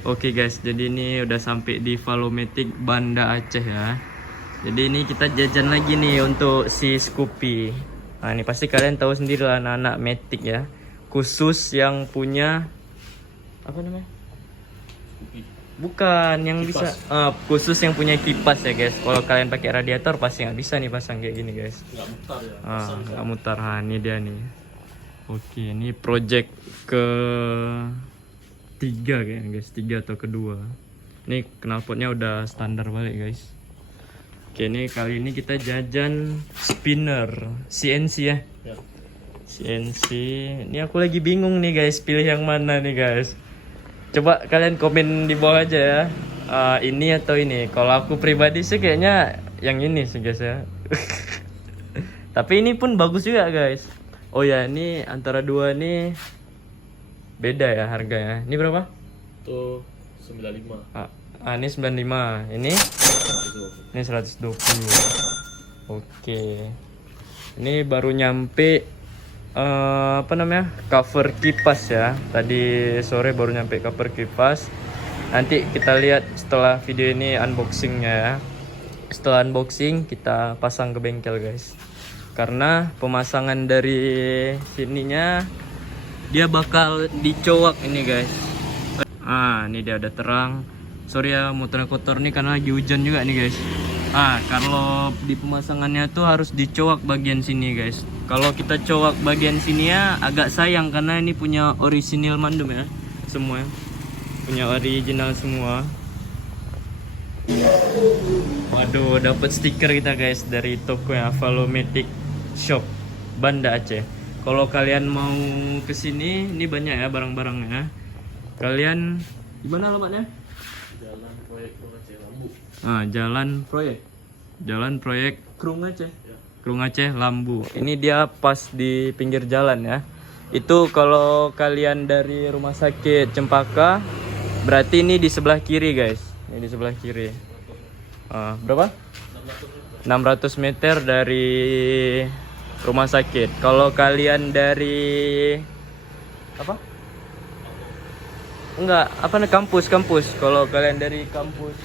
Oke guys, jadi ini udah sampai di Valomatic Banda Aceh ya. Jadi ini kita jajan lagi nih untuk si Scoopy. Nah ini pasti kalian tahu sendiri lah anak-anak Matic ya. Khusus yang punya apa namanya? Bukan yang Kipas. bisa khusus yang punya kipas ya guys. Kalau kalian pakai radiator pasti nggak bisa nih pasang kayak gini guys. Nggak mutar ya. Nggak mutar. Ini dia nih. Oke, ini project ke 3 kayaknya guys, 3 atau kedua. Ini knalpotnya udah standar balik guys. Oke, ini kali ini kita jajan spinner CNC ya. Ya. CNC. Ini aku lagi bingung nih guys, pilih yang mana nih guys. Coba kalian komen di bawah aja ya. Ini atau ini. Kalau aku pribadi sih kayaknya yang ini sih guys ya. Tapi ini pun bagus juga guys. Oh ya, ini antara dua nih beda ya harganya. Ini berapa? Itu 95. Ini 95. Ini Itu. ini 120. Oke. Ini baru nyampe apa namanya? Cover kipas ya. Tadi sore baru nyampe cover kipas. Nanti kita lihat setelah video ini unboxingnya ya. Setelah unboxing kita pasang ke bengkel guys. Karena pemasangan dari sininya dia bakal dicowak ini guys. Ini dia udah terang. Sorry ya motornya kotor nih karena lagi hujan juga nih guys. Kalau di pemasangannya tuh harus dicowak bagian sini guys. Kalau kita cowak bagian sini ya agak sayang karena ini punya original mandum ya. Semua punya original semua. Waduh, dapat stiker kita guys dari toko yang Valomatic Shop Banda Aceh. Kalau kalian mau kesini, ini banyak ya barang-barangnya. Kalian gimana alamatnya? Jalan proyek Krung Aceh Lambu. Jalan proyek Krung Aceh. Ya. Krung Aceh Lambu. Ini dia pas di pinggir jalan ya. Itu kalau kalian dari rumah sakit Cempaka, berarti ini di sebelah kiri guys. Ini di sebelah kiri. Berapa? 600 meter dari rumah sakit. Kalau kalian dari apa? Enggak, apa nih kampus. Kalau kalian dari kampus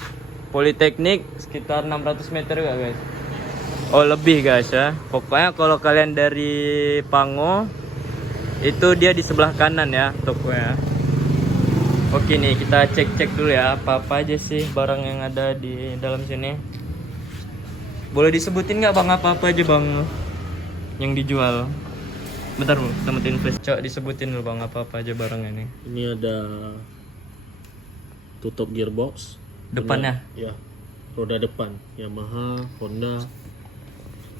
Politeknik sekitar 600 meter enggak guys? Oh, lebih guys ya. Pokoknya kalau kalian dari Pango itu dia di sebelah kanan ya tokonya. Oke nih, kita cek dulu ya apa aja sih barang yang ada di dalam sini. Boleh disebutin nggak bang apa aja bang yang dijual? Bentar bro, temetin flash. Coba disebutin dulu bang apa aja barang ini. Ini ada tutup gearbox. Depannya? Ya. Roda depan Yamaha, Honda.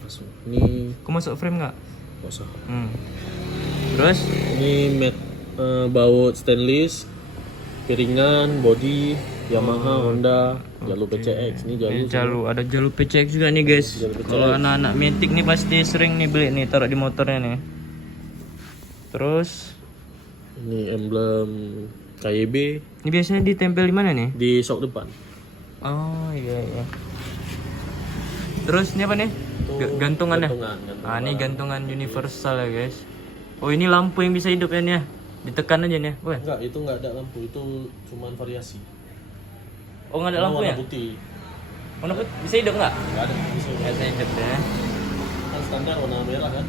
Langsung. Ini Kau masuk frame nggak? nggak usah. Terus? Ini baut stainless, piringan, body, Yamaha, Honda, jalur PCX. Ini jalur. Ada jalur PCX juga nih guys. Jalur PCX. Kalau anak-anak Matic nih pasti sering nih beli nih taruh di motornya nih. Terus Ini emblem KYB ini biasanya ditempel di mana nih? di shock depan. Oh iya. Terus ini apa nih? Gantungannya. Gantungan. Ini gantungan universal ya guys. Oh ini lampu yang bisa hidup ya nih ya. Ditekan aja nih ya. Bukan? Enggak, itu enggak ada lampu, itu cuman variasi. Oh nggak ada lampu ya? Warna putih. Warna putih bisa hidup nggak? Enggak ada, bisa. Bisa hidup ya. Kan standar warna merah kan?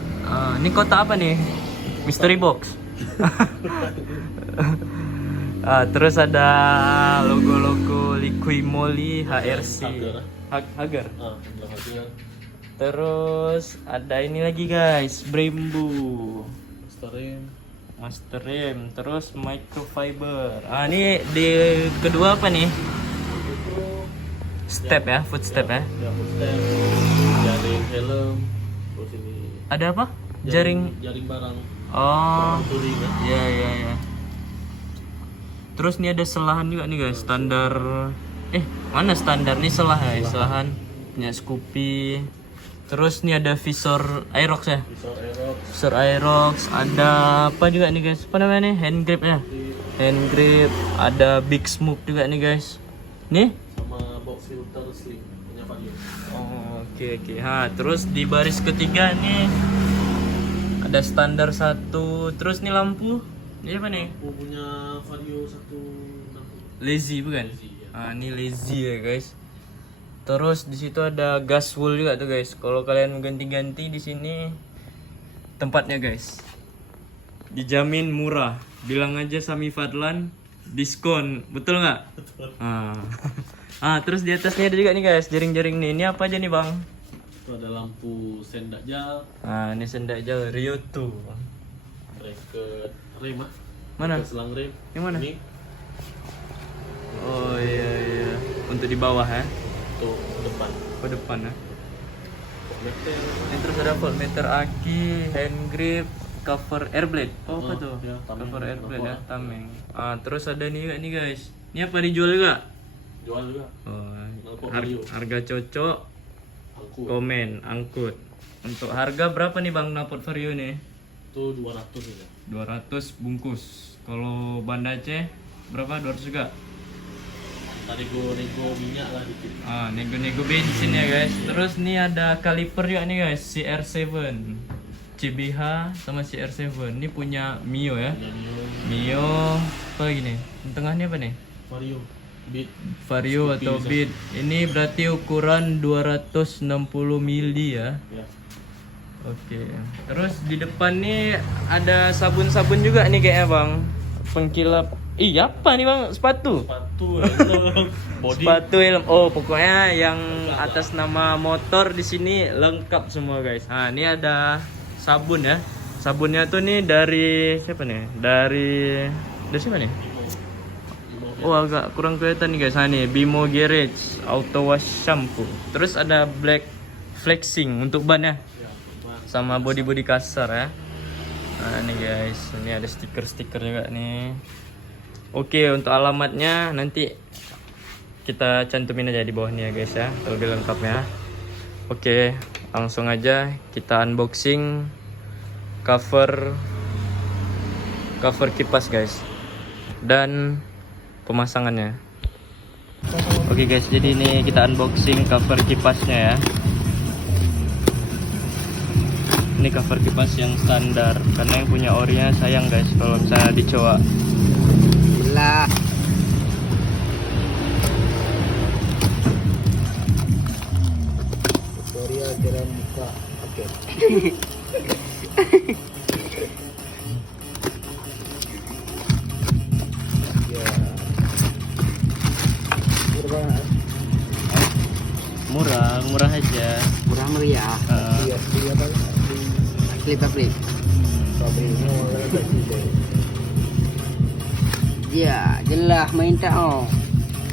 Ini kotak apa nih? Mystery box. Terus ada logo-logo Liqui Moly HRC. Hager. Emblem hasilnya. Terus ada ini lagi guys, Brembo. Master Rim, terus microfiber. Ini di kedua apa nih? Step ya, footstep ya. Ya, footstep, jaring helm, terus ini Ada apa? Jaring. jaring barang. Oh, Touring kan? iya. Terus ini ada selahan juga nih guys, standar. Mana standar nih selah ya? Selahan punya Scoopy. Terus nih ada visor Aerox ya. Visor Aerox, ada apa juga nih guys? Apa namanya nih? Hand grip ya. Hand grip, ada Big Smoke juga nih guys. Nih? Sama box filter slim punya Vario. Oh, oke. Terus di baris ketiga nih ada standar 1. Terus nih lampu. Ini apa nih? Aku punya Vario 160. lazy bukan? Lazy, ya. Ini lazy ya guys. Terus di situ ada gas wool juga tuh guys. Kalau kalian mau ganti-ganti di sini tempatnya guys. Dijamin murah. Bilang aja Sami Fadlan diskon, betul nggak? Betul. Terus di atasnya ada juga nih guys, jaring-jaring nih. Ini apa aja nih bang? Itu ada lampu sendak jal, Ini sendak jauh Rio tuh. bracket rem ah. Mana? Bracket selang rem. Yang mana? Ini Oh iya. Untuk di bawah ya? untuk depan. Ke depan ya? Meter. Ini terus ada voltmeter aki, hand grip, cover air blade. Oh, apa Oh, tuh? ya, tameng. Cover air blade ya, Rokok. tameng. Terus ada nih juga nih guys. Ini apa dijual juga? Jual juga. Oh, Knalpot Vario. harga cocok, Angku. komen, angkut. Untuk harga berapa nih bang knalpot Vario nih? Itu 200 aja. 200 bungkus. Kalau Banda Aceh berapa? 200 juga? Tadi nego minyak lah dikit. Nego-nego bensin ya guys. Terus nih ada kaliper juga nih guys, CR7. CBH sama CR7. Ini punya Mio ya. Nano Mio apa lagi nih? Yang tengah ini apa nih? Vario. Beat. Vario atau Beat. Ini berarti ukuran 260 mili ya. Ya. Oke. Terus di depan nih ada sabun-sabun juga nih kayaknya bang. Pengkilap. Iya apa nih bang? Sepatu. Sepatu, helm, body. Sepatu helm. Oh pokoknya yang atas nama motor di sini lengkap semua guys. Ini ada sabun ya. Sabunnya tuh nih dari siapa nih? Dari siapa nih? Oh agak kurang kelihatan nih guys. Nih Bimo Garage Auto Wash Shampoo. Terus ada black flexing untuk ban ya. Ya, Sama body kasar ya. Nih guys, ini ada stiker-stiker juga nih. Oke, untuk alamatnya nanti kita cantumin aja di bawahnya ya guys ya, lebih lengkapnya. Oke, langsung aja kita unboxing cover kipas guys dan pemasangannya. Oke guys, jadi ini kita unboxing cover kipasnya ya. Ini cover kipas yang standar karena yang punya orinya sayang guys kalau misalnya dicoba. Lah. Tutorial jalan buka. Oke. Ya. Murah aja. Murah meriah. Eh, Iya bang. Klip. Pabriknya agak kecil. Ya, jelas minta oh.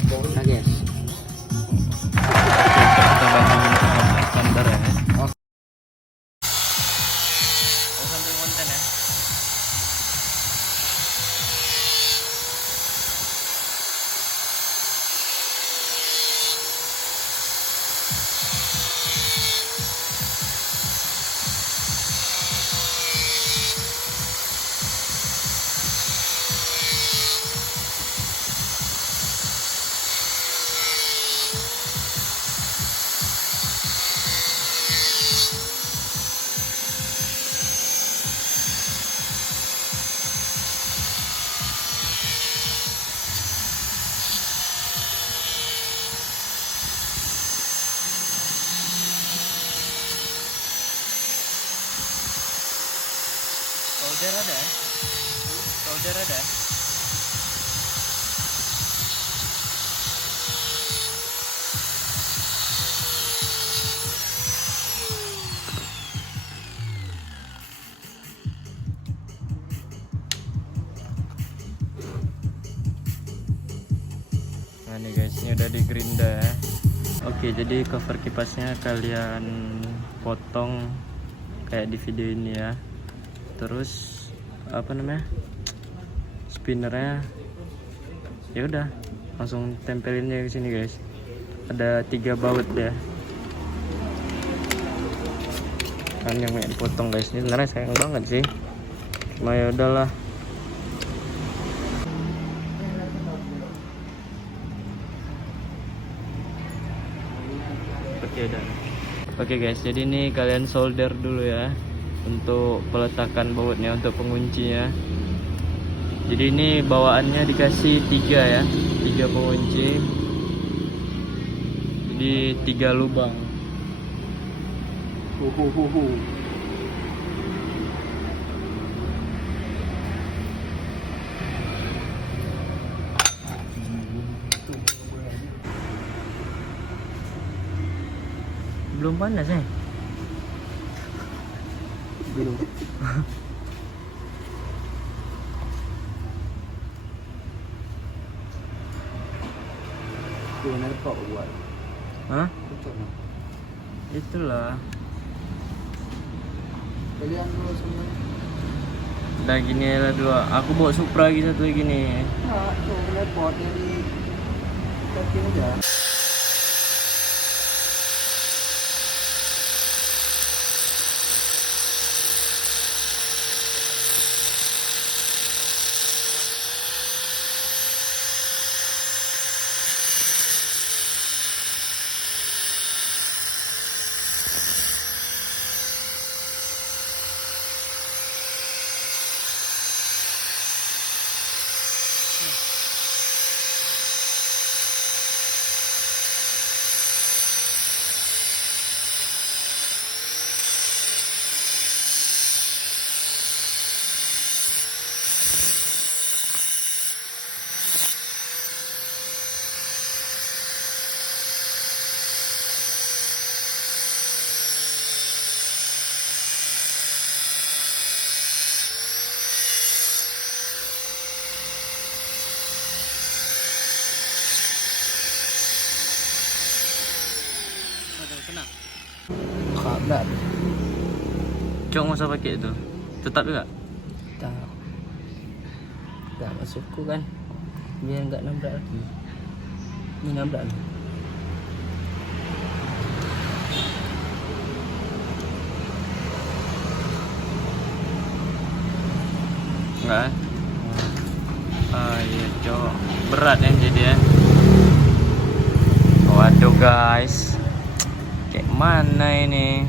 Nah, guys. kita bandingin sama standar ya. Oh. Sambil konten ya. Solder ada? Solder ada? Nah nih guys, ini udah di gerinda ya. Oke, jadi cover kipasnya kalian potong kayak di video ini ya. Terus apa namanya, spinnernya ya udah langsung tempelinnya ke sini guys. Ada 3 baut ya. Kan yang main potong guys, ini sebenarnya sayang banget sih. Cuma ya udahlah. Oke guys, jadi ini kalian solder dulu ya untuk peletakan bautnya, untuk penguncinya. Jadi ini bawaannya dikasih 3 ya, 3 pengunci. Jadi 3 lubang. Belum panas Belum. Tuh, kok buat. Hah? Cocok no. Itulah. Kalian dulu semua. Udah gini lah 2. Aku bawa Supra lagi satu lagi nih. Nah, tuh repot dari kaki aja. Kena. Kagak. Cok nggak usah pakai itu. Tetap juga. Tak. Tak masukku kan. Biar enggak nabrak lagi. Ini nabrak nih. Enggak. Ah iya cok. Berat ya jadi ya. Waduh guys. Kayak mana ini?